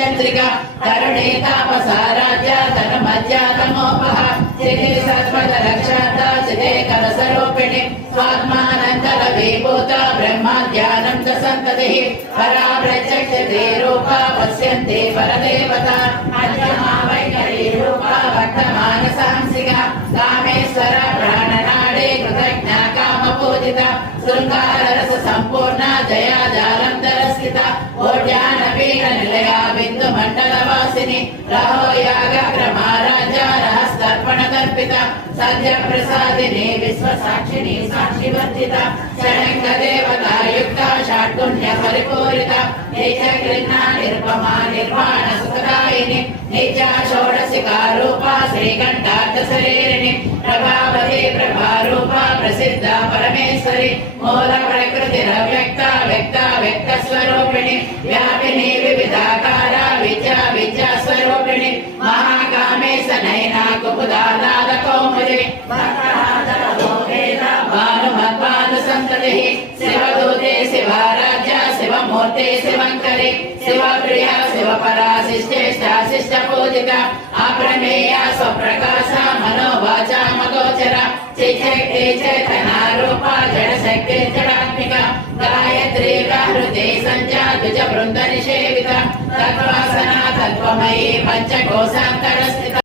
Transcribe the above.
चंद्रिका करुणे तापसाराज्य धर्मज्ञातमोपः चिते सर्वद रक्षाता चिते करसरूपिणी स्वात्मानंतर विभूता ब्रह्माद्यानं च संततिः परा प्रत्यक्षते रूपा पश्यन्ते परदेवता अज्ञमा वैखरी रूपा वर्तमान सांसिका कामेश्वर प्राणनाडे कृतज्ञा कामपूजिता शृंगार रस संपूर्ण जया जालंधर स्थिता ओड्यान पीठ निलया बिंदु मंडल वासिनी रहो याग क्रमाराजा रहस्तर्पण तर्पिता सद्य प्रसादिनी विश्व साक्षिणी साक्षी वर्जिता षडंग देवता युक्ता षड्गुण्य परिपूरिता निज गृह्णा निर्पमा निर्वाण सुखदायिनी निजा षोडशिका रूपा श्रीकंठार्थ शरीरिणी प्रभावती प्रभारूपा प्रसिद्धा परमेश्वरी मूल प्रकृति व्यक्ता व्यक्ता व्यक्त स्वरूपिणी व्यापिनी विविधाकारा विद्या विद्या स्वरूपिणी महाकामेश नयना कुमुदालाद कौमुदी भानुमद्भानु संततिः शिवदूते शिवाराध्या शिवमूर्ते शिवङ्करी शिवप्रिया शिवपरा शिष्टेष्टा शिष्टपूजिता अप्रमेया स्वप्रकाशा मनोवाचा मगोचरा चिच्छक्ति चेतनारूपा जडशक्ति जडात्मिका गायत्री व्याहृते सञ्जा द्विजवृन्दनिषेविता तत्त्वासना तत्त्वमयी पञ्चकोशान्तरस्थिता